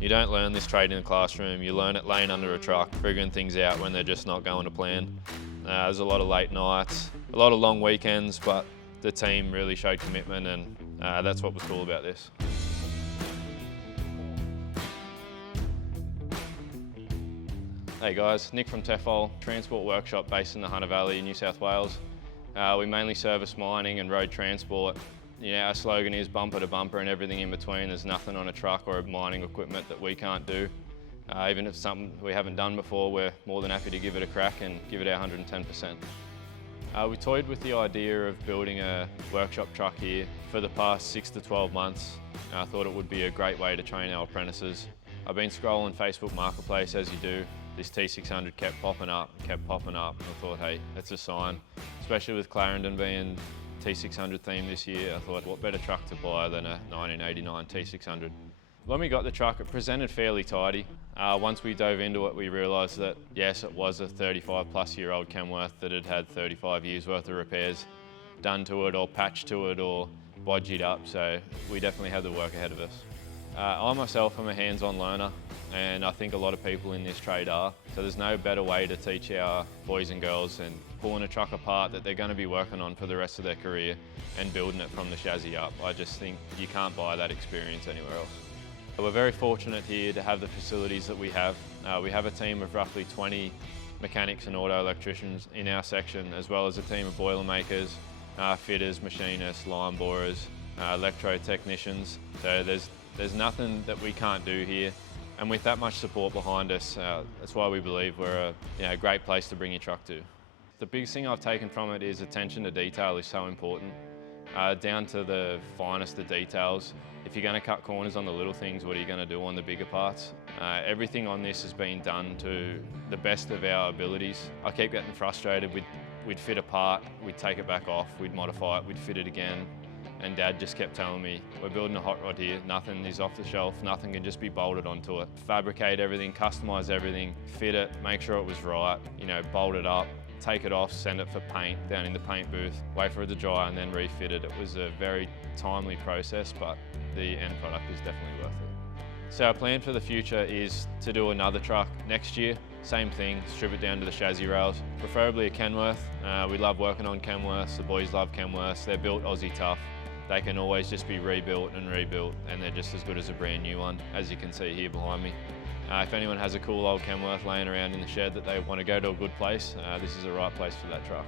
You don't learn this trade in the classroom, you learn it laying under a truck, figuring things out when they're just not going to plan. There's a lot of late nights, a lot of long weekends, but the team really showed commitment, and that's what was cool about this. Hey guys, Nick from Tefol, transport workshop based in the Hunter Valley, New South Wales. We mainly service mining and road transport. Our slogan is bumper to bumper and everything in between. There's nothing on a truck or mining equipment that we can't do. Even if it's something we haven't done before, we're more than happy to give it a crack and give it our 110%. We toyed with the idea of building a workshop truck here for the past 6 to 12 months. I thought it would be a great way to train our apprentices. I've been scrolling Facebook Marketplace as you do. This T600 kept popping up, and I thought, hey, that's a sign. Especially with Clarendon being T600 theme this year, I thought, what better truck to buy than a 1989 T600. When we got the truck, it presented fairly tidy. Once we dove into it, we realised that, yes, it was a 35-plus-year-old Kenworth that had had 35 years worth of repairs done to it or patched to it or bodged up, so we definitely had the work ahead of us. I myself am a hands-on learner, and I think a lot of people in this trade are. So there's no better way to teach our boys and girls and pulling a truck apart that they're going to be working on for the rest of their career and building it from the chassis up. I just think you can't buy that experience anywhere else. We're very fortunate here to have the facilities that we have. We have a team of roughly 20 mechanics and auto electricians in our section, as well as a team of boilermakers, fitters, machinists, line borers, electro technicians. So there's nothing that we can't do here. And with that much support behind us, that's why we believe we're a great place to bring your truck to. The biggest thing I've taken from it is attention to detail is so important, down to the finest of details. If you're going to cut corners on the little things, what are you going to do on the bigger parts? Everything on this has been done to the best of our abilities. I keep getting frustrated. We'd fit a part, we'd take it back off, we'd modify it, we'd fit it again. And Dad just kept telling me, we're building a hot rod here, nothing is off the shelf, nothing can just be bolted onto it. Fabricate everything, customise everything, fit it, make sure it was right, bolt it up, take it off, send it for paint down in the paint booth, wait for it to dry and then refit it. It was a very timely process, but the end product is definitely worth it. So our plan for the future is to do another truck next year. Same thing, strip it down to the chassis rails, preferably a Kenworth. We love working on Kenworths, the boys love Kenworths, they're built Aussie tough. They can always just be rebuilt, and they're just as good as a brand new one, as you can see here behind me. If anyone has a cool old Kenworth laying around in the shed that they want to go to a good place, this is the right place for that truck.